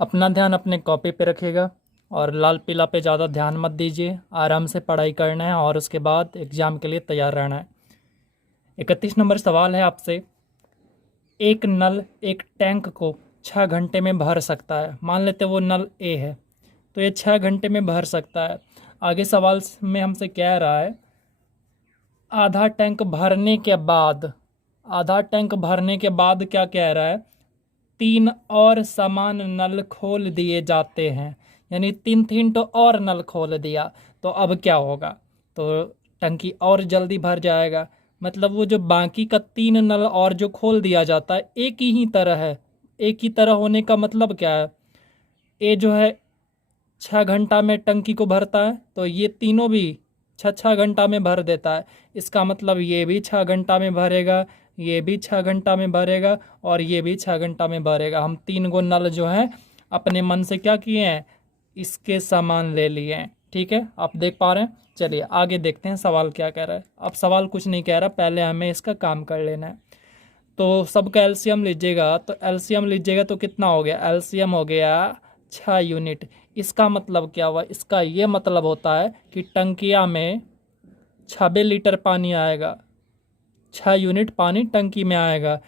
अपना ध्यान अपने कॉपी पे रखिएगा और लाल पीला पे ज़्यादा ध्यान मत दीजिए। आराम से पढ़ाई करना है और उसके बाद एग्ज़ाम के लिए तैयार रहना है। 31 नंबर सवाल है आपसे। एक नल एक टैंक को 6 घंटे में भर सकता है। मान लेते वो नल ए है, तो ये 6 घंटे में भर सकता है। आगे सवाल में हमसे कह रहा है आधा टैंक भरने के बाद, आधा टैंक भरने के बाद क्या कह रहा है, 3 और समान नल खोल दिए जाते हैं। यानी 3 तो और नल खोल दिया, तो अब क्या होगा, तो टंकी और जल्दी भर जाएगा। मतलब वो जो बाकी का 3 नल और जो खोल दिया जाता है एक ही तरह है। एक ही तरह होने का मतलब क्या है, ये जो है 6 घंटा में टंकी को भरता है, तो ये तीनों भी 6 6 घंटा में भर देता है। इसका मतलब ये भी 6 घंटा में भरेगा, ये भी 6 घंटा में भरेगा और ये भी 6 घंटा में भरेगा। हम 3 गो नल जो है अपने मन से क्या किए हैं, इसके सामान ले लिए हैं। ठीक है, आप देख पा रहे हैं। चलिए आगे देखते हैं सवाल क्या कह रहा है। अब सवाल कुछ नहीं कह रहा, पहले हमें इसका काम कर लेना है। तो सबका एलसीएम लीजिएगा, तो एलसीएम लीजिएगा तो कितना हो गया, एलसीएम हो गया 6 यूनिट। इसका मतलब क्या हुआ, इसका ये मतलब होता है कि टंकिया में 26 लीटर पानी आएगा, 6 यूनिट पानी टंकी में आएगा।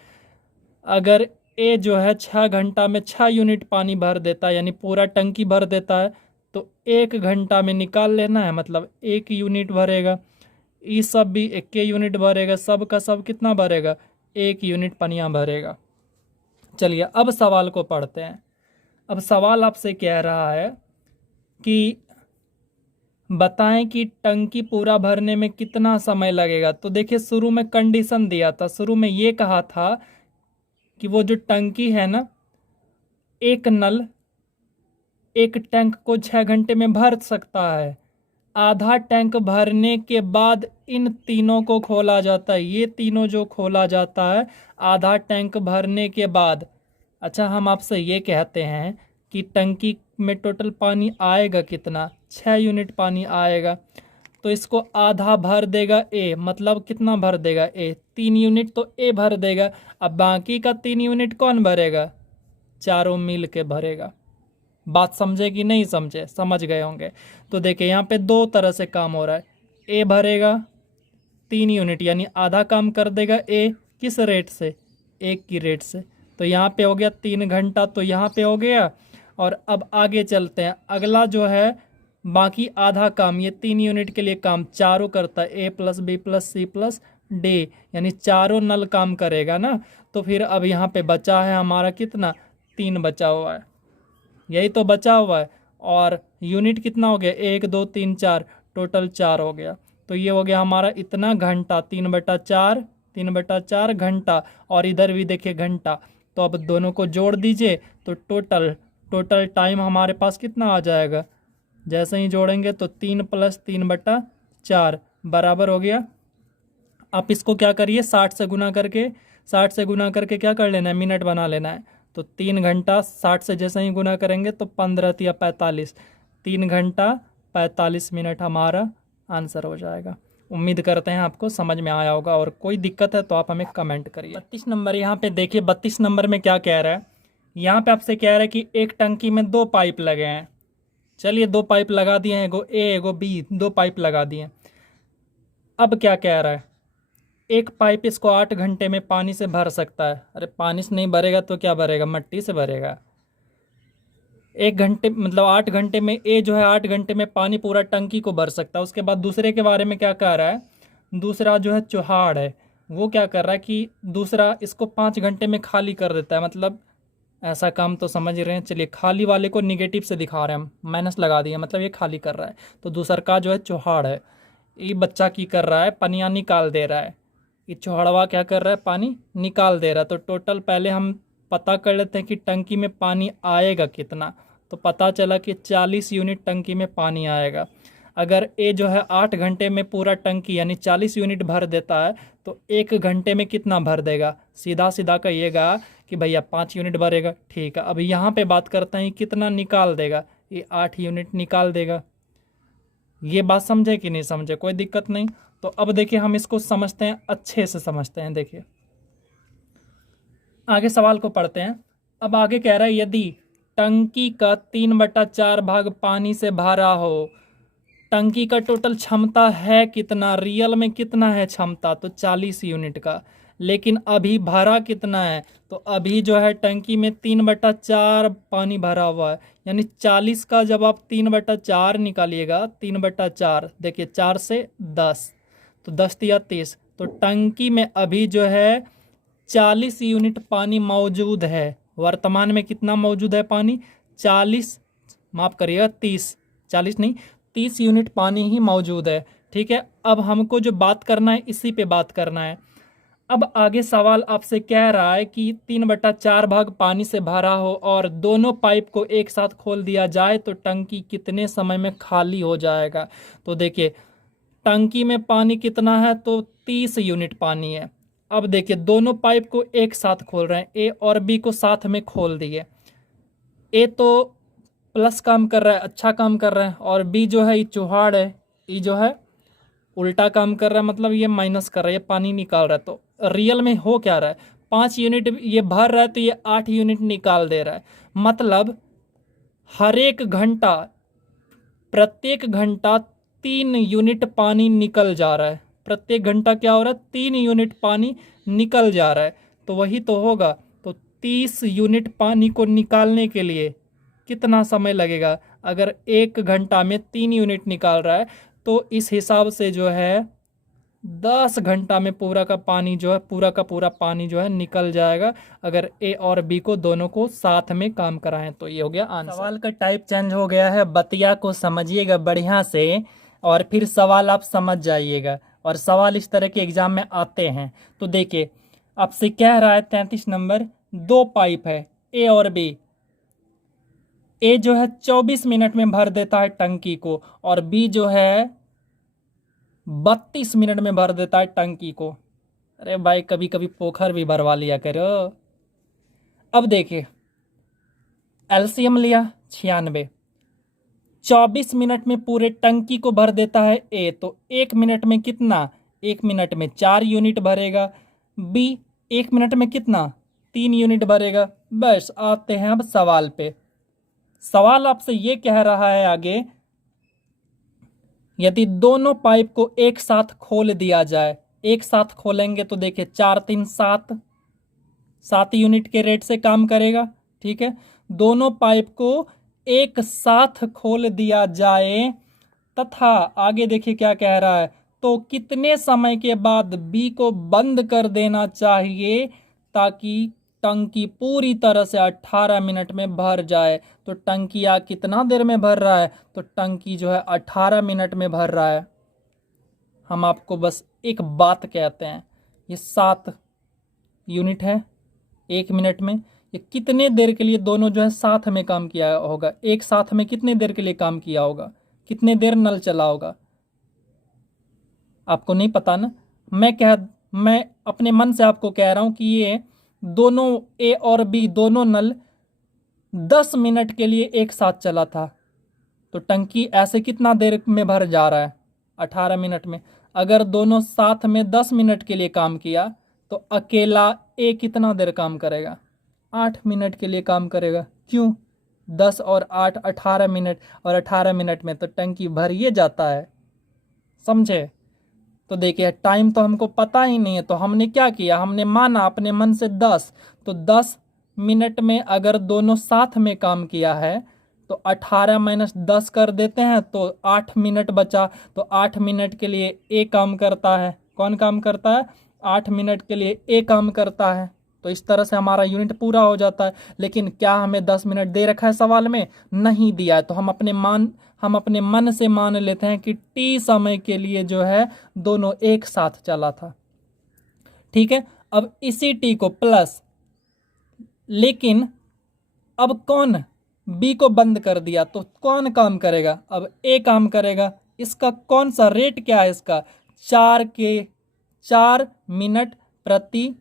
अगर ए जो है 6 घंटा में 6 यूनिट पानी भर देता है, यानी पूरा टंकी भर देता है, तो 1 घंटा में निकाल लेना है, मतलब 1 यूनिट भरेगा। ये सब भी 1 यूनिट भरेगा, सब का सब कितना भरेगा, 1 यूनिट पनिया भरेगा। चलिए अब सवाल को पढ़ते हैं। अब सवाल आपसे कह रहा है कि बताएं कि टंकी पूरा भरने में कितना समय लगेगा। तो देखिए शुरू में कंडीशन दिया था, शुरू में ये कहा था कि वो जो टंकी है ना, एक नल एक टैंक को 6 घंटे में भर सकता है। आधा टैंक भरने के बाद इन तीनों को खोला जाता है, ये तीनों जो खोला जाता है आधा टैंक भरने के बाद। अच्छा, हम आपसे ये कहते हैं कि टंकी में टोटल पानी आएगा कितना, 6 यूनिट पानी आएगा। तो इसको आधा भर देगा ए, मतलब कितना भर देगा ए, 3 यूनिट तो ए भर देगा। अब बाकी का 3 यूनिट कौन भरेगा, चारों मिल के भरेगा। बात समझे कि नहीं समझे, समझ गए होंगे। तो देखिए यहाँ पे दो तरह से काम हो रहा है। ए भरेगा 3 यूनिट, यानी आधा काम कर देगा ए, किस रेट से, एक की रेट से। तो यहाँ पे हो गया 3 घंटा, तो यहाँ पे हो गया। और अब आगे चलते हैं, अगला जो है बाकी आधा काम, ये 3 यूनिट के लिए काम चारों करता है, A plus B plus C plus D, यानी चारों नल काम करेगा ना। तो फिर अब यहाँ पे बचा है हमारा कितना, 3 बचा हुआ है, यही तो बचा हुआ है। और यूनिट कितना हो गया, 1 2 3 4, टोटल 4 हो गया। तो ये हो गया हमारा इतना घंटा, 3/4, 3/4 घंटा। और इधर भी देखिए घंटा। तो अब दोनों को जोड़ दीजिए, तो टोटल टोटल टाइम हमारे पास कितना आ जाएगा, जैसे ही जोड़ेंगे तो 3 + 3/4 बराबर हो गया। आप इसको क्या करिए, 60 से गुना करके, 60 से गुना करके क्या कर लेना है, मिनट बना लेना है। तो 3 घंटा 60 से जैसे ही गुना करेंगे तो 15 या 45, 3 घंटा 45 मिनट हमारा आंसर हो जाएगा। उम्मीद करते हैं आपको समझ में आया होगा, और कोई दिक्कत है तो आप हमें कमेंट करिए। 32 नंबर यहाँ पे देखिए, 32 नंबर में क्या कह रहा है, यहाँ पे आपसे कह रहा है कि एक टंकी में 2 पाइप लगे हैं। चलिए 2 पाइप लगा दिए हैं, एगो ए एगो बी, 2 पाइप लगा दिए। अब क्या कह रहा है, एक पाइप इसको 8 घंटे में पानी से भर सकता है। अरे पानी से नहीं भरेगा तो क्या भरेगा, मट्टी से भरेगा। 1 घंटे मतलब 8 घंटे में ए जो है 8 घंटे में पानी पूरा टंकी को भर सकता है। उसके बाद दूसरे के बारे में क्या कह रहा है, दूसरा जो है चुहाड़ है, वो क्या कर रहा है कि दूसरा इसको 5 घंटे में खाली कर देता है। मतलब ऐसा काम तो समझ रहे हैं। चलिए खाली वाले को निगेटिव से दिखा रहे हैं हम, माइनस लगा दिया, मतलब ये खाली कर रहा है। तो दूसरा का जो है चुहाड़ है, ये बच्चा की कर रहा है, पनिया निकाल दे रहा है। ये चौड़वा क्या कर रहा है, पानी निकाल दे रहा है। तो टोटल पहले हम पता कर लेते हैं कि टंकी में पानी आएगा कितना। तो पता चला कि 40 यूनिट टंकी में पानी आएगा। अगर ए जो है 8 घंटे में पूरा टंकी यानी 40 यूनिट भर देता है, तो 1 घंटे में कितना भर देगा, सीधा सीधा कहिएगा कि भैया 5 यूनिट भरेगा। ठीक है, अब यहाँ पे बात करते हैं कितना निकाल देगा, ये 8 यूनिट निकाल देगा। ये बात समझे कि नहीं समझे, कोई दिक्कत नहीं। तो अब देखिए हम इसको समझते हैं, अच्छे से समझते हैं। देखिए आगे सवाल को पढ़ते हैं। अब आगे कह रहा है यदि टंकी का 3/4 भाग पानी से भरा हो, टंकी का टोटल क्षमता है कितना, रियल में कितना है क्षमता, तो 40 यूनिट का। लेकिन अभी भरा कितना है, तो अभी जो है टंकी में 3/4 पानी भरा हुआ है, यानी 40 का जब आप 3/4 निकालिएगा, 3/4 देखिए 4 से 10, तो 10 या 30, तो टंकी में अभी जो है 40 यूनिट पानी मौजूद है। वर्तमान में कितना मौजूद है पानी, 40, माफ़ करिएगा 30, 40 नहीं 30 यूनिट पानी ही मौजूद है। ठीक है, अब हमको जो बात करना है इसी पे बात करना है। अब आगे सवाल आपसे कह रहा है कि 3/4 भाग पानी से भरा हो और दोनों पाइप को एक साथ खोल दिया जाए तो टंकी कितने समय में खाली हो जाएगा। तो देखिए टंकी में पानी कितना है, तो 30 यूनिट पानी है। अब देखिए दोनों पाइप को एक साथ खोल रहे हैं, ए और बी को साथ में खोल दिए। ए तो प्लस काम कर रहा है, अच्छा काम कर रहा है, और बी जो है ये चुहाड़ है, ये जो है उल्टा काम कर रहा है, मतलब ये माइनस कर रहा है, ये पानी निकाल रहा है। तो रियल में हो क्या रहा है, 5 यूनिट ये भर रहा है तो ये 8 यूनिट निकाल दे रहा है। मतलब हर एक घंटा, प्रत्येक घंटा 3 यूनिट पानी निकल जा रहा है। प्रत्येक घंटा क्या हो रहा है, 3 यूनिट पानी निकल जा रहा है। तो वही तो होगा। तो 30 यूनिट पानी को निकालने के लिए कितना समय लगेगा। अगर एक घंटा में 3 यूनिट निकाल रहा है तो इस हिसाब से जो है 10 घंटा में पूरा का पानी जो है, पूरा का पूरा पानी जो है निकल जाएगा, अगर ए और बी को दोनों को साथ में काम कराएं तो। ये हो गया आंसर। सवाल का टाइप चेंज हो गया है, बतिया को समझिएगा बढ़िया से और फिर सवाल आप समझ जाइएगा। और सवाल इस तरह के एग्जाम में आते हैं। तो देखिए आपसे कह रहा है 33 नंबर, 2 पाइप है ए और बी। ए जो है 24 मिनट में भर देता है टंकी को और बी जो है 32 मिनट में भर देता है टंकी को। अरे भाई कभी कभी पोखर भी भरवा लिया करो। अब देखिए एलसीएम लिया 96, 24 मिनट में पूरे टंकी को भर देता है ए, तो 1 मिनट में कितना, 1 मिनट में 4 यूनिट भरेगा। बी 1 मिनट में कितना, 3 यूनिट भरेगा। बस आते हैं अब सवाल पे। सवाल आपसे ये कह रहा है आगे, यदि दोनों पाइप को एक साथ खोल दिया जाए, एक साथ खोलेंगे तो देखिए 4 3 7, 7 यूनिट के रेट से काम करेगा। ठीक है, दोनों पाइप को एक साथ खोल दिया जाए तथा आगे देखिए क्या कह रहा है, तो कितने समय के बाद बी को बंद कर देना चाहिए ताकि टंकी पूरी तरह से 18 मिनट में भर जाए। तो टंकी कितना देर में भर रहा है, तो टंकी जो है 18 मिनट में भर रहा है। हम आपको बस एक बात कहते हैं, ये 7 यूनिट है 1 मिनट में, ये कितने देर के लिए दोनों जो है साथ में काम किया होगा, एक साथ में कितने देर के लिए काम किया होगा, कितने देर नल चला होगा, आपको नहीं पता ना। मैं अपने मन से आपको कह रहा हूं कि ये दोनों ए और बी दोनों नल 10 मिनट के लिए एक साथ चला था, तो टंकी ऐसे कितना देर में भर जा रहा है, 18 मिनट में। अगर दोनों साथ में 10 मिनट के लिए काम किया तो अकेला ए कितना देर काम करेगा, 8 मिनट के लिए काम करेगा। क्यों, 10 और 8 18 मिनट, और 18 मिनट में तो टंकी भर ही जाता है, समझे। तो देखिए टाइम तो हमको पता ही नहीं है, तो हमने क्या किया, हमने माना अपने मन से 10, तो 10 मिनट में अगर दोनों साथ में काम किया है तो 18 माइनस 10 कर देते हैं तो 8 मिनट बचा। तो 8 मिनट के लिए ए काम करता है, कौन काम करता है, 8 मिनट के लिए ए काम करता है। तो इस तरह से हमारा यूनिट पूरा हो जाता है। लेकिन क्या हमें 10 मिनट दे रखा है सवाल में, नहीं दिया है, तो हम अपने मन से मान लेते हैं कि टी समय के लिए जो है दोनों एक साथ चला था। ठीक है, अब इसी टी को प्लस, लेकिन अब कौन बी को बंद कर दिया तो कौन काम करेगा, अब ए काम करेगा। इसका कौन सा रेट क्या है, इसका 4 मिनट प्रति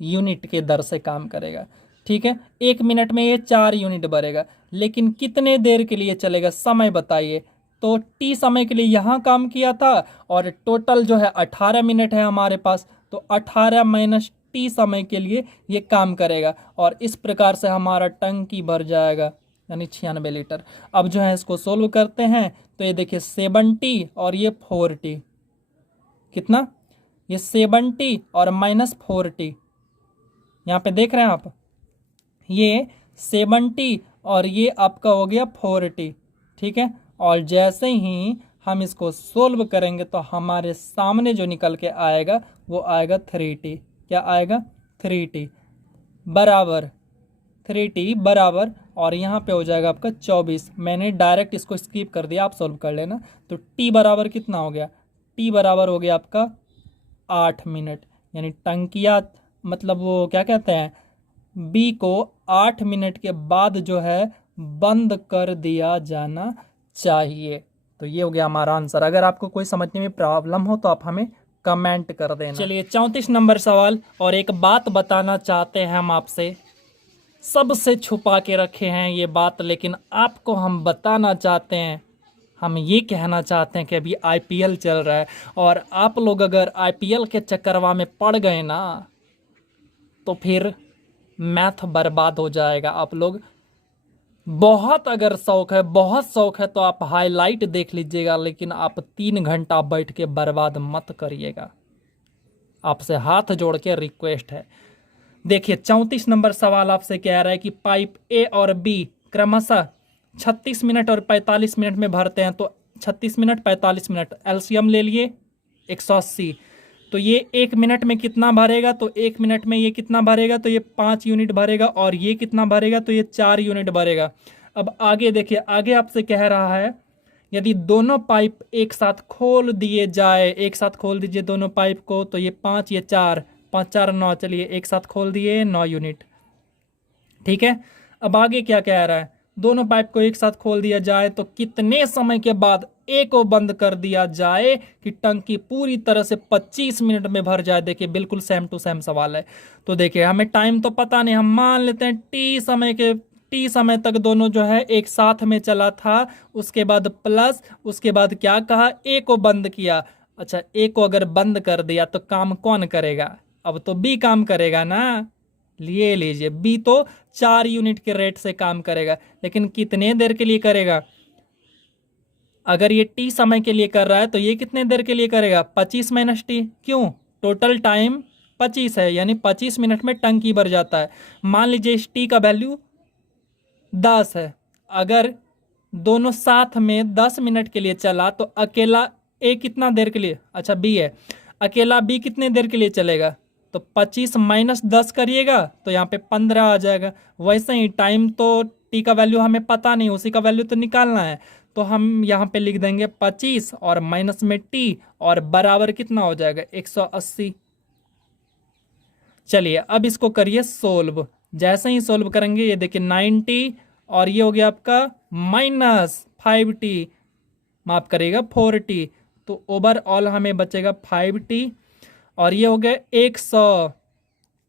यूनिट के दर से काम करेगा। ठीक है, 1 मिनट में ये 4 यूनिट भरेगा, लेकिन कितने देर के लिए चलेगा, समय बताइए। तो टी समय के लिए यहाँ काम किया था और टोटल जो है 18 मिनट है हमारे पास, तो 18 माइनस टी समय के लिए ये काम करेगा और इस प्रकार से हमारा टंकी भर जाएगा। यानी 96 लीटर। अब जो है इसको सोल्व करते हैं तो ये देखिए 70 और ये 40, कितना, ये 70 और -40, यहाँ पे देख रहे हैं आप, ये 70 और ये आपका हो गया 40, ठीक है। और जैसे ही हम इसको सोल्व करेंगे तो हमारे सामने जो निकल के आएगा वो आएगा 3t। क्या आएगा? 3t बराबर, 3t बराबर, और यहाँ पे हो जाएगा आपका 24। मैंने डायरेक्ट इसको स्किप कर दिया, आप सोल्व कर लेना। तो t बराबर कितना हो गया? t बराबर हो गया आपका 8 मिनट। यानी टंकिया मतलब वो क्या कहते हैं, बी को 8 मिनट के बाद जो है बंद कर दिया जाना चाहिए। तो ये हो गया हमारा आंसर। अगर आपको कोई समझने में प्रॉब्लम हो तो आप हमें कमेंट कर देना। चलिए 34 नंबर सवाल। और एक बात बताना चाहते हैं हम आपसे, सबसे छुपा के रखे हैं ये बात, लेकिन आपको हम बताना चाहते हैं। हम ये कहना चाहते हैं कि अभी आईपीएल चल रहा है और आप लोग अगर आईपीएल के चक्करवा में पड़ गए ना तो फिर मैथ बर्बाद हो जाएगा। आप लोग बहुत अगर शौक है, बहुत शौक है तो आप हाईलाइट देख लीजिएगा, लेकिन आप 3 घंटा बैठ के बर्बाद मत करिएगा। आपसे हाथ जोड़ के रिक्वेस्ट है। देखिए 34 नंबर सवाल आपसे कह रहा है कि पाइप ए और बी क्रमशः 36 मिनट और 45 मिनट में भरते हैं। तो 36 मिनट 45 मिनट एलसीएम ले लिए 180। तो ये 1 मिनट में कितना भरेगा? तो 1 मिनट में ये कितना भरेगा? तो ये 5 यूनिट भरेगा। और ये कितना भरेगा? तो ये 4 यूनिट भरेगा। अब आगे देखिए, आगे आपसे कह रहा है यदि दोनों पाइप एक साथ खोल दिए जाए, एक साथ खोल दीजिए दोनों पाइप को, तो ये 5 ये 4, 5 4 9, चलिए एक साथ खोल दिए 9 यूनिट, ठीक है। अब आगे क्या कह रहा है? दोनों पाइप को एक साथ खोल दिया जाए तो कितने समय के बाद ए को बंद कर दिया जाए कि टंकी पूरी तरह से 25 मिनट में भर जाए। देखिए बिल्कुल सेम टू सेम सवाल है। तो देखिए हमें टाइम तो पता नहीं, हम मान लेते हैं टी समय तक दोनों जो है एक साथ में चला था। उसके बाद प्लस, उसके बाद क्या कहा? ए को बंद किया। अच्छा, ए को अगर बंद कर दिया तो काम कौन करेगा? अब तो बी काम करेगा ना। लिए लीजिए, बी तो 4 यूनिट के रेट से काम करेगा, लेकिन कितने देर के लिए करेगा? अगर ये टी समय के लिए कर रहा है तो ये कितने देर के लिए करेगा? 25 - टी। क्यों? टोटल टाइम 25 है, यानी 25 मिनट में टंकी भर जाता है। मान लीजिए इस टी का वैल्यू 10 है। अगर दोनों साथ में 10 मिनट के लिए चला तो अकेला ए कितना देर के लिए, अच्छा बी है, अकेला बी कितने देर के लिए चलेगा? तो 25 - 10 करिएगा तो यहाँ पे 15 आ जाएगा। वैसे ही टाइम तो टी का वैल्यू हमें पता नहीं, उसी का वैल्यू तो निकालना है। तो हम यहाँ पे लिख देंगे 25 और माइनस में टी और बराबर कितना हो जाएगा? 180। चलिए अब इसको करिए सोल्व। जैसे ही सोल्व करेंगे ये देखिए 90 और ये हो गया आपका -5t, माफ करिएगा 4t। तो ओवरऑल हमें बचेगा 5t और ये हो गया 100।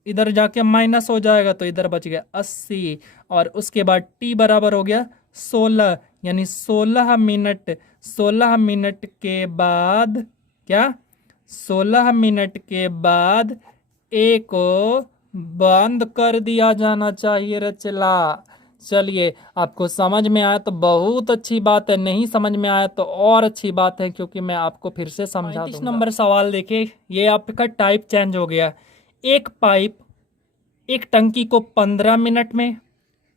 इधर जाके माइनस हो जाएगा तो इधर बच गया 80 और उसके बाद t बराबर हो गया 16, यानी 16 मिनट। 16 मिनट के बाद क्या? 16 मिनट के बाद ए को बंद कर दिया जाना चाहिए रे चला। चलिए आपको समझ में आया तो बहुत अच्छी बात है, नहीं समझ में आया तो और अच्छी बात है, क्योंकि मैं आपको फिर से समझा दूंगा। 35 नंबर सवाल देखिए, ये आपका टाइप चेंज हो गया। एक पाइप एक टंकी को 15 मिनट में,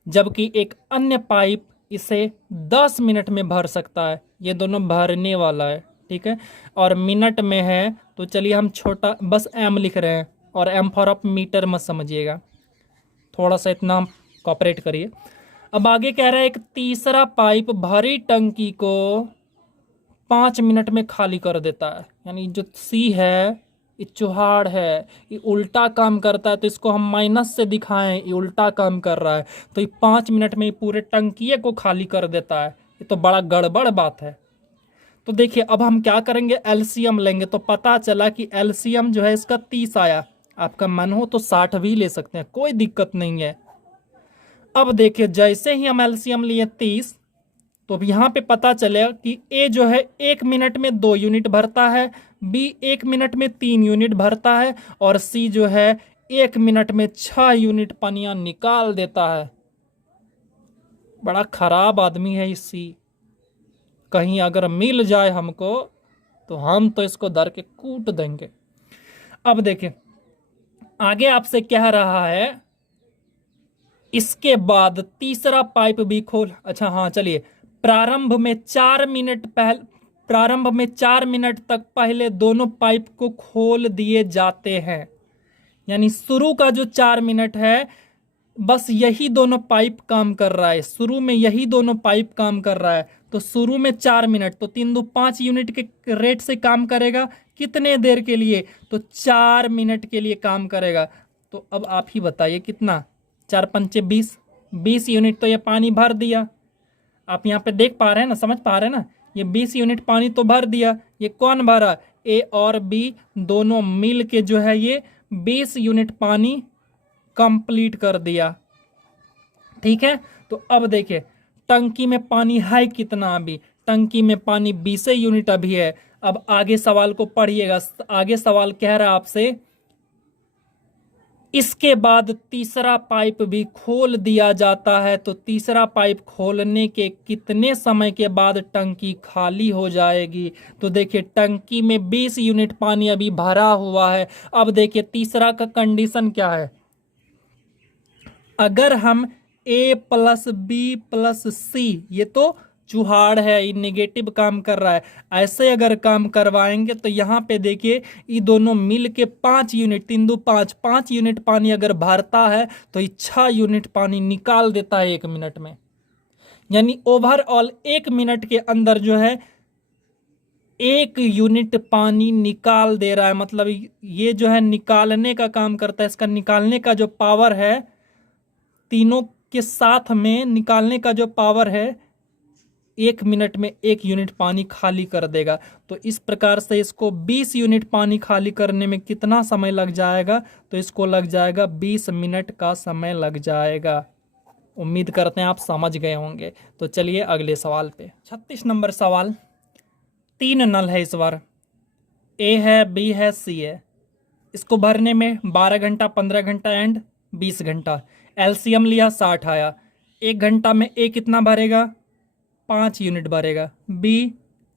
जबकि एक अन्य पाइप इसे 10 मिनट में भर सकता है। ये दोनों भरने वाला है, ठीक है। और मिनट में है तो चलिए हम छोटा बस एम लिख रहे हैं, और एम फॉर ऑफ मीटर मत समझिएगा, थोड़ा सा इतना कॉपरेट करिए। अब आगे कह रहा है एक तीसरा पाइप भरी टंकी को 5 मिनट में खाली कर देता है। यानी जो सी है ये चुहाड़ है, ये उल्टा काम करता है, तो इसको हम माइनस से दिखाएं, ये उल्टा काम कर रहा है। तो ये 5 मिनट में पूरे टंकिए को खाली कर देता है। ये तो बड़ा गड़बड़ बात है। तो देखिए अब हम क्या करेंगे, एलसीएम लेंगे। तो पता चला कि एलसीएम जो है इसका 30 आया। आपका मन हो तो 60 भी ले सकते हैं, कोई दिक्कत नहीं है। अब देखिए जैसे ही हम एलसीएम लिए 30, तो यहाँ पे पता चलेगा कि ए जो है 1 मिनट में 2 यूनिट भरता है, बी 1 मिनट में 3 यूनिट भरता है, और सी जो है 1 मिनट में 6 यूनिट पनिया निकाल देता है। बड़ा खराब आदमी है इसी, कहीं अगर मिल जाए हमको तो हम तो इसको धर के कूट देंगे। अब देखिए आगे आपसे कह रहा है इसके बाद तीसरा पाइप भी खोल। अच्छा हाँ चलिए, प्रारंभ में 4 मिनट तक पहले दोनों पाइप को खोल दिए जाते हैं। यानी शुरू का जो 4 मिनट है बस यही दोनों पाइप काम कर रहा है, शुरू में यही दोनों पाइप काम कर रहा है। तो शुरू में 4 मिनट, तो 3 2 5 यूनिट के रेट से काम करेगा। कितने देर के लिए? तो 4 मिनट के लिए काम करेगा। तो अब आप ही बताइए कितना, 4 5 20, 20 यूनिट तो ये पानी भर दिया। आप यहाँ पे देख पा रहे हैं ना, समझ पा रहे हैं ना, ये 20 यूनिट पानी तो भर दिया। ये कौन भरा? ए और बी दोनों मिल के जो है ये 20 यूनिट पानी कंप्लीट कर दिया। ठीक है, तो अब देखिए टंकी में पानी है कितना? अभी टंकी में पानी 20 यूनिट अभी है। अब आगे सवाल को पढ़िएगा। आगे सवाल कह रहा है आपसे इसके बाद तीसरा पाइप भी खोल दिया जाता है, तो तीसरा पाइप खोलने के कितने समय के बाद टंकी खाली हो जाएगी? तो देखिए टंकी में 20 यूनिट पानी अभी भरा हुआ है। अब देखिए तीसरा का कंडीशन क्या है, अगर हम ए प्लस बी प्लस सी, ये तो चुहाड़ है, ये नेगेटिव काम कर रहा है, ऐसे अगर काम करवाएंगे तो यहाँ पे देखिए ये दोनों मिल के 5 यूनिट, 3 2 5, 5 यूनिट पानी अगर भरता है तो ये 6 यूनिट पानी निकाल देता है 1 मिनट में। यानी ओवरऑल 1 मिनट के अंदर जो है 1 यूनिट पानी निकाल दे रहा है। मतलब ये जो है निकालने का काम करता है, इसका निकालने का जो पावर है, तीनों के साथ में निकालने का जो पावर है 1 मिनट में 1 यूनिट पानी खाली कर देगा। तो इस प्रकार से इसको 20 यूनिट पानी खाली करने में कितना समय लग जाएगा? तो इसको लग जाएगा 20 मिनट का समय लग जाएगा। उम्मीद करते हैं आप समझ गए होंगे। तो चलिए अगले सवाल पे। 36 नंबर सवाल, 3 नल है इस बार, ए है, बी है, सी है। इसको भरने में 12 घंटा, 15 घंटा एंड 20 घंटा। एलसीएम लिया 60 आया। 1 घंटा में ए कितना भरेगा? 5 यूनिट भरेगा, बी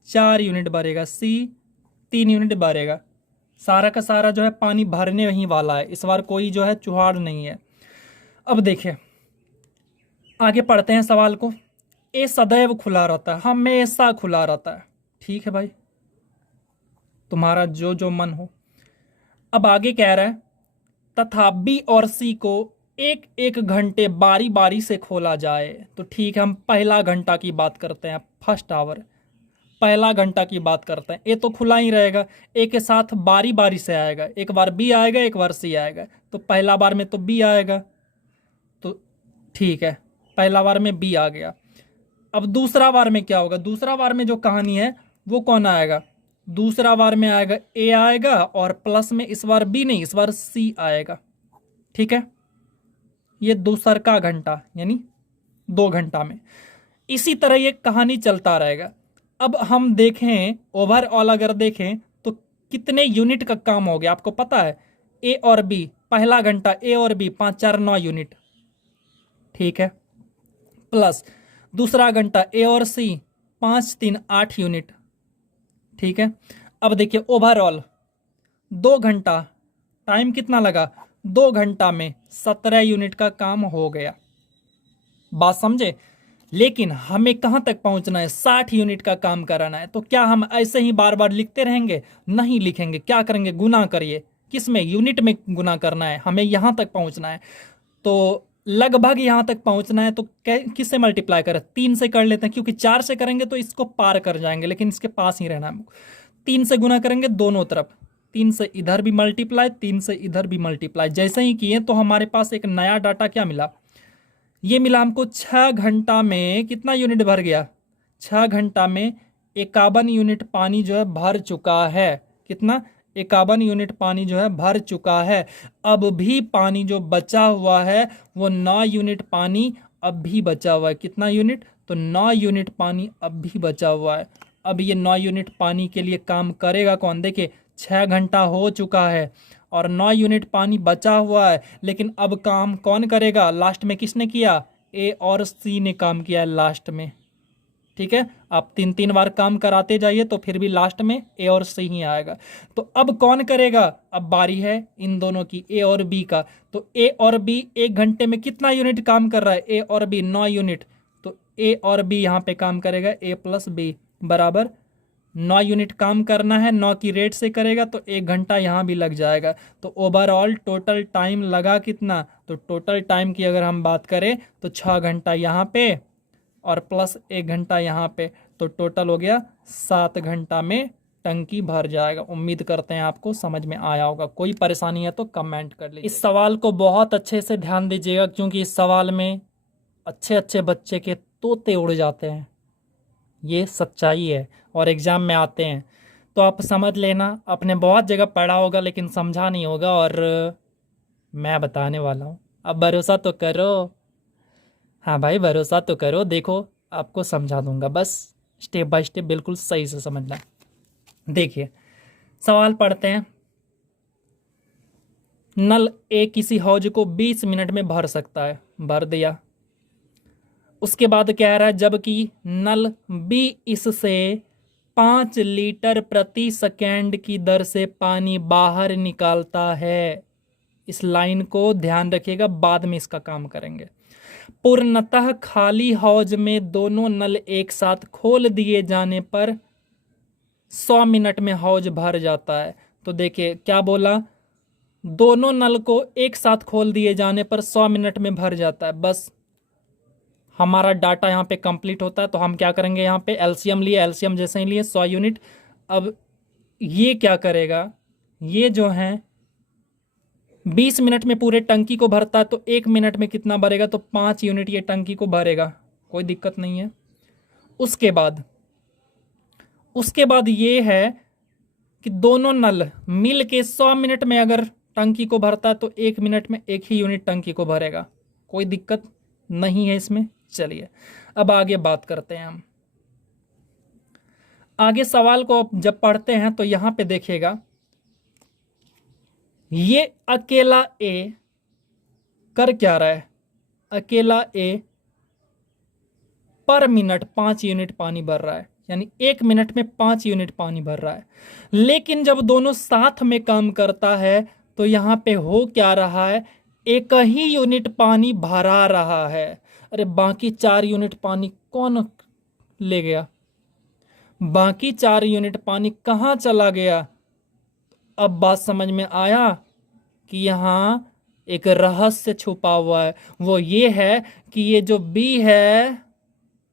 4 यूनिट भरेगा, सी 3 यूनिट भरेगा। सारा का सारा जो है पानी भरने ही वाला है, इस बार कोई जो है चुहाड़ नहीं है। अब देखिए आगे पढ़ते हैं सवाल को। ए सदैव खुला रहता है, हमेशा खुला रहता है। ठीक है भाई, तुम्हारा जो जो मन हो। अब आगे कह रहा है तथा बी और सी को 1-1 घंटे बारी बारी से खोला जाए। तो ठीक है, हम पहला घंटा की बात करते हैं, फर्स्ट आवर, पहला घंटा की बात करते हैं। ए तो खुला ही रहेगा, ए के साथ बारी बारी से आएगा, एक बार बी आएगा, एक बार सी आएगा। तो पहला बार में तो बी आएगा, तो ठीक है, पहला बार में बी आ गया। अब दूसरा बार में क्या होगा? दूसरा बार में जो कहानी है वो कौन आएगा? दूसरा बार में आएगा ए आएगा, और प्लस में इस बार बी नहीं, इस बार सी आएगा। ठीक है, ये दूसरा का घंटा यानी 2 घंटा में। इसी तरह ये कहानी चलता रहेगा। अब हम देखें ओवरऑल, अगर देखें तो कितने यूनिट का काम हो गया आपको पता है? ए और बी, पहला घंटा ए और बी 5 4 9 यूनिट, ठीक है, प्लस दूसरा घंटा ए और सी 5 3 8 यूनिट, ठीक है। अब देखिए ओवरऑल 2 घंटा, टाइम कितना लगा? 2 घंटा में 17 यूनिट का काम हो गया। बात समझे? लेकिन हमें कहां तक पहुंचना है? 60 यूनिट का काम कराना है। तो क्या हम ऐसे ही बार बार लिखते रहेंगे? नहीं लिखेंगे। क्या करेंगे? गुना करिए। किस में? यूनिट में गुना करना है, हमें यहां तक पहुंचना है। तो लगभग यहां तक पहुंचना है, तो किससे मल्टीप्लाई करें? 3 से कर लेते हैं, क्योंकि 4 से करेंगे तो इसको पार कर जाएंगे, लेकिन इसके पास ही रहना है हमको। 3 से गुना करेंगे दोनों तरफ, 3 से इधर भी मल्टीप्लाई, 3 से इधर भी मल्टीप्लाई। जैसे ही किए तो हमारे पास एक नया डाटा क्या मिला? ये मिला हमको 6 घंटा में कितना यूनिट भर गया? 6 घंटा में 51 यूनिट पानी जो है भर चुका है। कितना? 51 यूनिट पानी जो है भर चुका है। अब भी पानी जो बचा हुआ है वो 9 यूनिट पानी अब भी बचा हुआ है। कितना यूनिट? तो 9 यूनिट पानी अब भी बचा हुआ है। अब ये 9 यूनिट पानी के लिए काम करेगा कौन? देखिए 6 घंटा हो चुका है और 9 यूनिट पानी बचा हुआ है, लेकिन अब काम कौन करेगा? लास्ट में किसने किया? ए और सी ने काम किया है लास्ट में। ठीक है, आप 3 बार काम कराते जाइए तो फिर भी लास्ट में ए और सी ही आएगा। तो अब कौन करेगा? अब बारी है इन दोनों की, ए और बी का। तो ए और बी 1 घंटे में कितना यूनिट काम कर रहा है? ए और बी 9 यूनिट। तो ए और बी यहाँ पे काम करेगा, ए प्लस बी बराबर 9 यूनिट काम करना है, 9 की रेट से करेगा तो 1 घंटा यहाँ भी लग जाएगा। तो ओवरऑल टोटल टाइम लगा कितना? तो टोटल टाइम की अगर हम बात करें तो 6 घंटा यहाँ पे और प्लस 1 घंटा यहाँ पे, तो टोटल हो गया 7 घंटा में टंकी भर जाएगा। उम्मीद करते हैं आपको समझ में आया होगा। कोई परेशानी है तो कमेंट कर लीजिए। इस सवाल को बहुत अच्छे से ध्यान दीजिएगा, क्योंकि इस सवाल में अच्छे अच्छे बच्चे के तोते उड़ जाते हैं, ये सच्चाई है और एग्ज़ाम में आते हैं। तो आप समझ लेना, आपने बहुत जगह पढ़ा होगा लेकिन समझा नहीं होगा, और मैं बताने वाला हूँ। अब भरोसा तो करो, हाँ भाई भरोसा तो करो, देखो आपको समझा दूंगा, बस स्टेप बाय स्टेप बिल्कुल सही से समझना। देखिए सवाल पढ़ते हैं। नल ए किसी हौज को 20 मिनट में भर सकता है, भर दिया। उसके बाद कह रहा है जबकि नल बी इससे 5 लीटर प्रति सेकेंड की दर से पानी बाहर निकालता है। इस लाइन को ध्यान रखिएगा, बाद में इसका काम करेंगे। पूर्णतः खाली हौज में दोनों नल एक साथ खोल दिए जाने पर 100 मिनट में हौज भर जाता है। तो देखिए क्या बोला, दोनों नल को एक साथ खोल दिए जाने पर 100 मिनट में भर जाता है। बस हमारा डाटा यहाँ पे कंप्लीट होता है। तो हम क्या करेंगे, यहाँ पे एलसीएम लिए, एलसीएम जैसे ही लिए 100 यूनिट। अब ये क्या करेगा, ये जो है 20 मिनट में पूरे टंकी को भरता है, तो 1 मिनट में कितना भरेगा? तो 5 यूनिट ये टंकी को भरेगा, कोई दिक्कत नहीं है। उसके बाद ये है कि दोनों नल मिल के 100 मिनट में अगर टंकी को भरता है तो 1 मिनट में 1 ही यूनिट टंकी को भरेगा, कोई दिक्कत नहीं है इसमें। चलिए अब आगे बात करते हैं हम। आगे सवाल को जब पढ़ते हैं तो यहां पे देखिएगा, ये अकेला ए कर क्या रहा है? अकेला ए पर मिनट 5 यूनिट पानी भर रहा है, यानी 1 मिनट में 5 यूनिट पानी भर रहा है। लेकिन जब दोनों साथ में काम करता है तो यहां पे हो क्या रहा है, 1 ही यूनिट पानी भरा रहा है। अरे बाकी 4 यूनिट पानी कौन ले गया? बाकी 4 यूनिट पानी कहाँ चला गया? अब बात समझ में आया कि यहाँ एक रहस्य छुपा हुआ है। वो ये है कि ये जो बी है,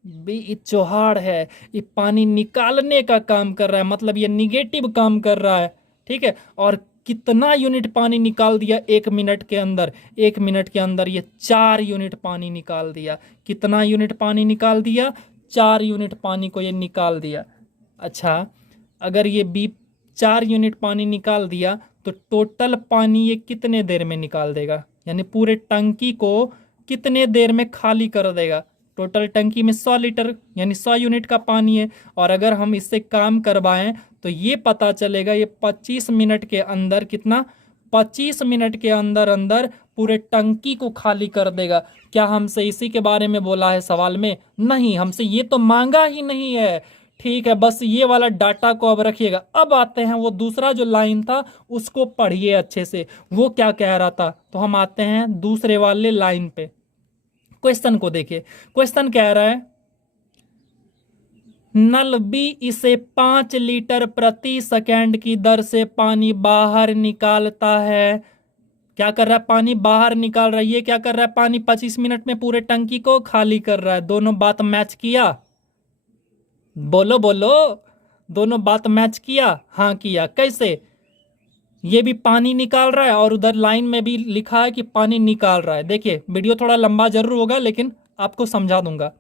बी चौहाड़ है, ये पानी निकालने का काम कर रहा है, मतलब ये निगेटिव काम कर रहा है। ठीक है, और कितना यूनिट पानी निकाल दिया 1 मिनट के अंदर? 1 मिनट के अंदर ये 4 यूनिट पानी निकाल दिया। कितना यूनिट पानी निकाल दिया? 4 यूनिट पानी को ये निकाल दिया। अच्छा, अगर ये बी 4 यूनिट पानी निकाल दिया तो टोटल पानी ये कितने देर में निकाल देगा? यानी पूरे टंकी को कितने देर में खाली कर देगा? टोटल टंकी में 100 लीटर यानी 100 यूनिट का पानी है, और अगर हम इससे काम करवाएं तो ये पता चलेगा ये 25 मिनट के अंदर कितना, 25 मिनट के अंदर अंदर पूरे टंकी को खाली कर देगा। क्या हमसे इसी के बारे में बोला है सवाल में? नहीं, हमसे ये तो मांगा ही नहीं है। ठीक है, बस ये वाला डाटा को अब रखिएगा। अब आते हैं वो दूसरा जो लाइन था उसको पढ़िए अच्छे से, वो क्या कह रहा था। तो हम आते हैं दूसरे वाले लाइन पे, क्वेश्चन को देखिए। क्वेश्चन कह रहा है नल बी इसे 5 लीटर प्रति सेकेंड की दर से पानी बाहर निकालता है। क्या कर रहा है? पानी बाहर निकाल रहा है। ये क्या कर रहा है? पानी 25 मिनट में पूरे टंकी को खाली कर रहा है। दोनों बात मैच किया? बोलो बोलो, दोनों बात मैच किया? हाँ किया। कैसे? ये भी पानी निकाल रहा है और उधर लाइन में भी लिखा है कि पानी निकाल रहा है। देखिए वीडियो थोड़ा लंबा जरूर होगा लेकिन आपको समझा दूंगा।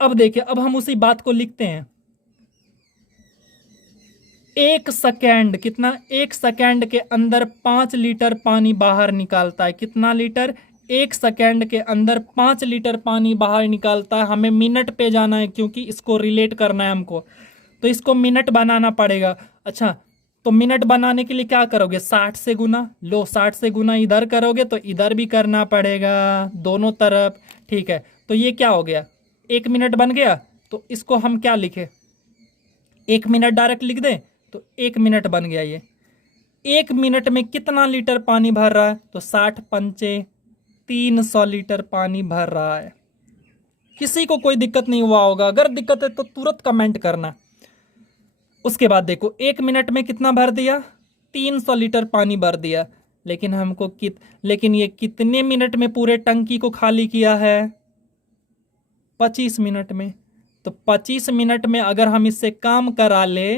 अब देखिए, अब हम उसी बात को लिखते हैं। 1 सेकेंड, कितना? 1 सेकेंड के अंदर 5 लीटर पानी बाहर निकालता है। कितना लीटर? 1 सेकेंड के अंदर 5 लीटर पानी बाहर निकालता है। हमें मिनट पे जाना है क्योंकि इसको रिलेट करना है हमको, तो इसको मिनट बनाना पड़ेगा। अच्छा, तो मिनट बनाने के लिए क्या करोगे? 60 से गुना। लो 60 से गुना इधर करोगे तो इधर भी करना पड़ेगा, दोनों तरफ। ठीक है, तो ये क्या हो गया, 1 मिनट बन गया। तो इसको हम क्या लिखे, 1 मिनट डायरेक्ट लिख दें, तो 1 मिनट बन गया ये। 1 मिनट में कितना लीटर पानी भर रहा है, तो 60 पंचे 300 लीटर पानी भर रहा है। किसी को कोई दिक्कत नहीं हुआ होगा, अगर दिक्कत है तो तुरंत कमेंट करना। उसके बाद देखो 1 मिनट में कितना भर दिया, 300 लीटर पानी भर दिया। लेकिन ये कितने मिनट में पूरे टंकी को खाली किया है, 25 मिनट में। तो 25 मिनट में अगर हम इससे काम करा ले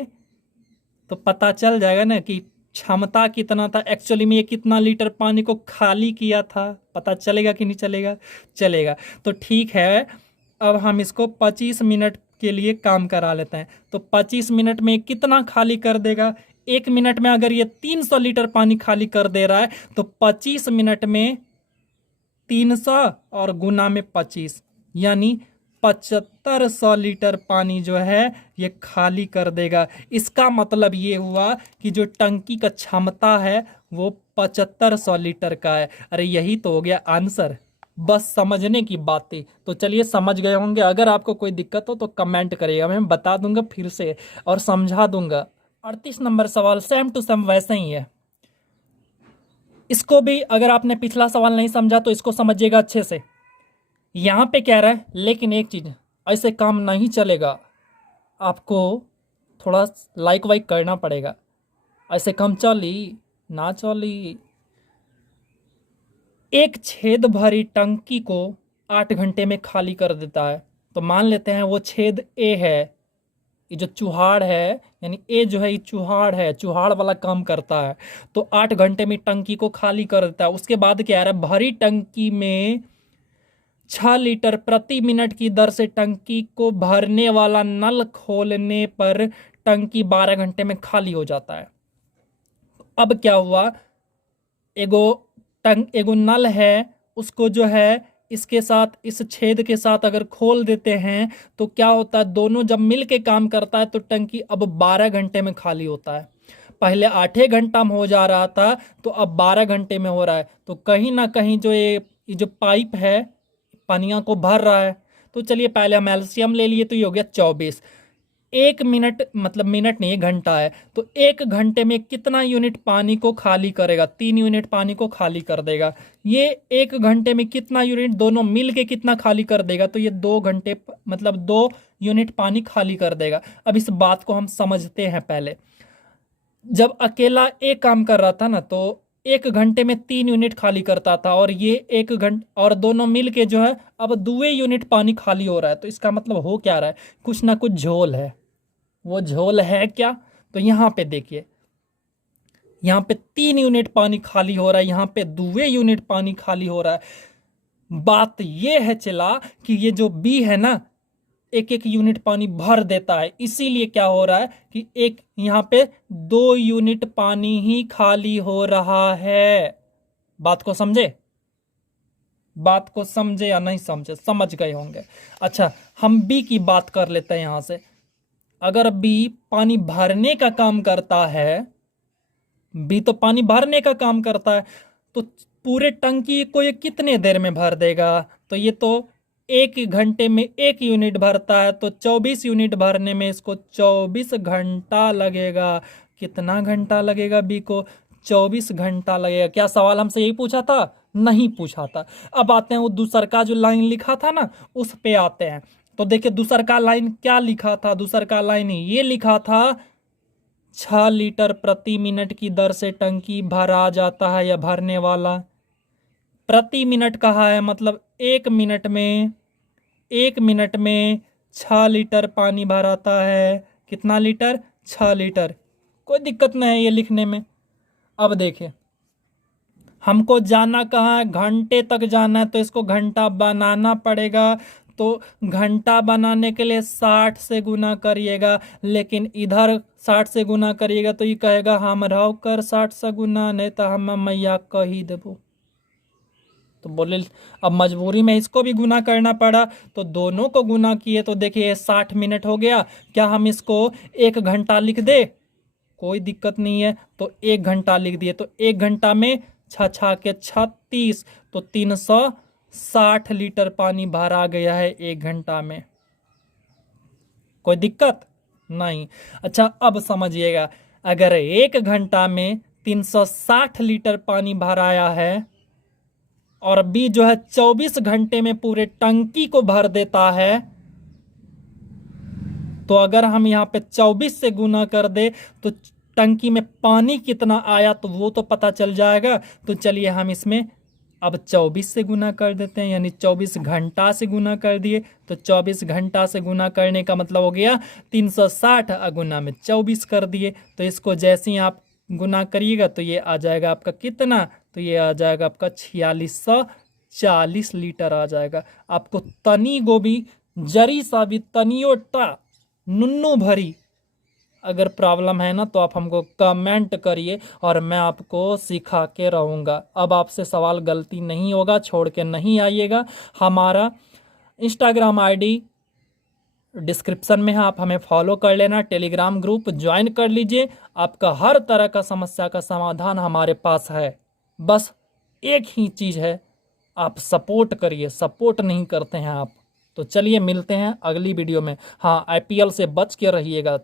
तो पता चल जाएगा ना कि क्षमता कितना था, एक्चुअली में ये कितना लीटर पानी को खाली किया था। पता चलेगा कि नहीं चलेगा, चलेगा। तो ठीक है, अब हम इसको 25 मिनट के लिए काम करा लेते हैं। तो 25 मिनट में कितना खाली कर देगा, 1 मिनट में अगर ये 300 लीटर पानी खाली कर दे रहा है तो 25 मिनट में 300 और गुना में 25, यानी 7500 लीटर पानी जो है ये खाली कर देगा। इसका मतलब ये हुआ कि जो टंकी का क्षमता है वो 7500 लीटर का है। अरे यही तो हो गया आंसर, बस समझने की बात थी। तो चलिए समझ गए होंगे। अगर आपको कोई दिक्कत हो तो कमेंट करिएगा, मैं बता दूंगा फिर से और समझा दूंगा। 38 नंबर सवाल सेम टू सेम वैसे ही है। इसको भी अगर आपने पिछला सवाल नहीं समझा तो इसको समझिएगा अच्छे से। यहां पे कह रहा है, लेकिन एक चीज, ऐसे काम नहीं चलेगा, आपको थोड़ा लाइक वाइक करना पड़ेगा। ऐसे काम चली ना चली। एक छेद भरी टंकी को 8 घंटे में खाली कर देता है। तो मान लेते हैं वो छेद ए है, ये जो चुहाड़ है, यानी ए जो है ये चुहाड़ है, चुहाड़ वाला काम करता है। तो 8 घंटे में टंकी को खाली कर देता है। उसके बाद क्या है, भरी टंकी में 6 लीटर प्रति मिनट की दर से टंकी को भरने वाला नल खोलने पर टंकी 12 घंटे में खाली हो जाता है। अब क्या हुआ, एगो नल है, उसको जो है इसके साथ, इस छेद के साथ अगर खोल देते हैं तो क्या होता है, दोनों जब मिल के काम करता है तो टंकी अब 12 घंटे में खाली होता है। पहले 8 घंटा में हो जा रहा था, तो अब 12 घंटे में हो रहा है। तो कहीं ना कहीं जो ये जो पाइप है पानिया को भर रहा है। तो चलिए पहले हम एलसीएम ले लिए, तो ये हो गया 24। 1 मिनट, मतलब मिनट नहीं, घंटा है, तो 1 घंटे में कितना यूनिट पानी को खाली करेगा, 3 यूनिट पानी को खाली कर देगा। ये 1 घंटे में कितना यूनिट दोनों मिल के कितना खाली कर देगा, तो ये 2 घंटे, मतलब 2 यूनिट पानी खाली कर देगा। अब इस बात को हम समझते हैं। पहले जब अकेला एक काम कर रहा था ना, तो 1 घंटे में 3 यूनिट खाली करता था, और ये 1 घंटा और दोनों मिल के जो है अब 2 यूनिट पानी खाली हो रहा है। तो इसका मतलब हो क्या रहा है, कुछ ना कुछ झोल है। वो झोल है क्या, तो यहाँ पे देखिए, यहाँ पे 3 यूनिट पानी खाली हो रहा है, यहाँ पे 2 यूनिट पानी खाली हो रहा है। बात ये है चला कि ये जो बी है ना, 1 यूनिट पानी भर देता है, इसीलिए क्या हो रहा है कि एक यहाँ पे 2 यूनिट पानी ही खाली हो रहा है। बात को समझे, बात को समझे या नहीं समझे, समझ गए होंगे। अच्छा, हम बी की बात कर लेते हैं। यहां से अगर बी पानी भरने का काम करता है, बी तो पानी भरने का काम करता है, तो पूरे टंकी को ये कितने देर में भर देगा, तो ये तो 1 घंटे में 1 यूनिट भरता है, तो 24 यूनिट भरने में इसको 24 घंटा लगेगा। कितना घंटा लगेगा बी को, 24 घंटा लगेगा। क्या सवाल हमसे यही पूछा था, नहीं पूछा था। अब आते हैं वो दूसर का जो लाइन लिखा था ना, उस पे आते हैं। तो देखिए दूसर का लाइन क्या लिखा था, दूसर का लाइन ये लिखा था, 6 लीटर प्रति मिनट की दर से टंकी भरा जाता है, या भरने वाला। प्रति मिनट कहा है, मतलब 1 मिनट में 6 लीटर पानी भराता है। कितना लीटर, 6 लीटर। कोई दिक्कत नहीं है ये लिखने में। अब देखिए हमको जाना कहाँ है, घंटे तक जाना है, तो इसको घंटा बनाना पड़ेगा। तो घंटा बनाने के लिए 60 से गुना करिएगा, लेकिन इधर 60 से गुना करिएगा तो ये कहेगा हम रहो कर 60 से गुना, नहीं तो हम मैया कही देबो। तो बोले अब मजबूरी में इसको भी गुना करना पड़ा, तो दोनों को गुना किए तो देखिए 60 मिनट हो गया। क्या हम इसको 1 घंटा लिख दे, कोई दिक्कत नहीं है। तो 1 घंटा लिख दिए, तो 1 घंटा में 6 6 के 36, तो 300 60 लीटर पानी भरा गया है 1 घंटा में। कोई दिक्कत नहीं। अच्छा अब समझिएगा, अगर 1 घंटा में 360 लीटर पानी भराया है और बी जो है 24 घंटे में पूरे टंकी को भर देता है, तो अगर हम यहाँ पे 24 से गुना कर दे तो टंकी में पानी कितना आया तो वो तो पता चल जाएगा। तो चलिए हम इसमें अब 24 से गुना कर देते हैं, यानी 24 घंटा से गुना कर दिए। तो 24 घंटा से गुना करने का मतलब हो गया 360 गुना में 24 कर दिए। तो इसको जैसे ही आप गुना करिएगा तो ये आ जाएगा आपका कितना, तो ये आ जाएगा आपका 4640 लीटर आ जाएगा। आपको तनी गोभी जरी सा भी तनियोटा नुन्नू भरी अगर प्रॉब्लम है ना तो आप हमको कमेंट करिए और मैं आपको सिखा के रहूँगा। अब आपसे सवाल गलती नहीं होगा, छोड़ के नहीं आइएगा। हमारा इंस्टाग्राम आईडी डिस्क्रिप्शन में है, आप हमें फॉलो कर लेना, टेलीग्राम ग्रुप ज्वाइन कर लीजिए। आपका हर तरह का समस्या का समाधान हमारे पास है। बस एक ही चीज़ है, आप सपोर्ट करिए, सपोर्ट नहीं करते हैं आप। तो चलिए मिलते हैं अगली वीडियो में। हाँ, IPL से बच के रहिएगा।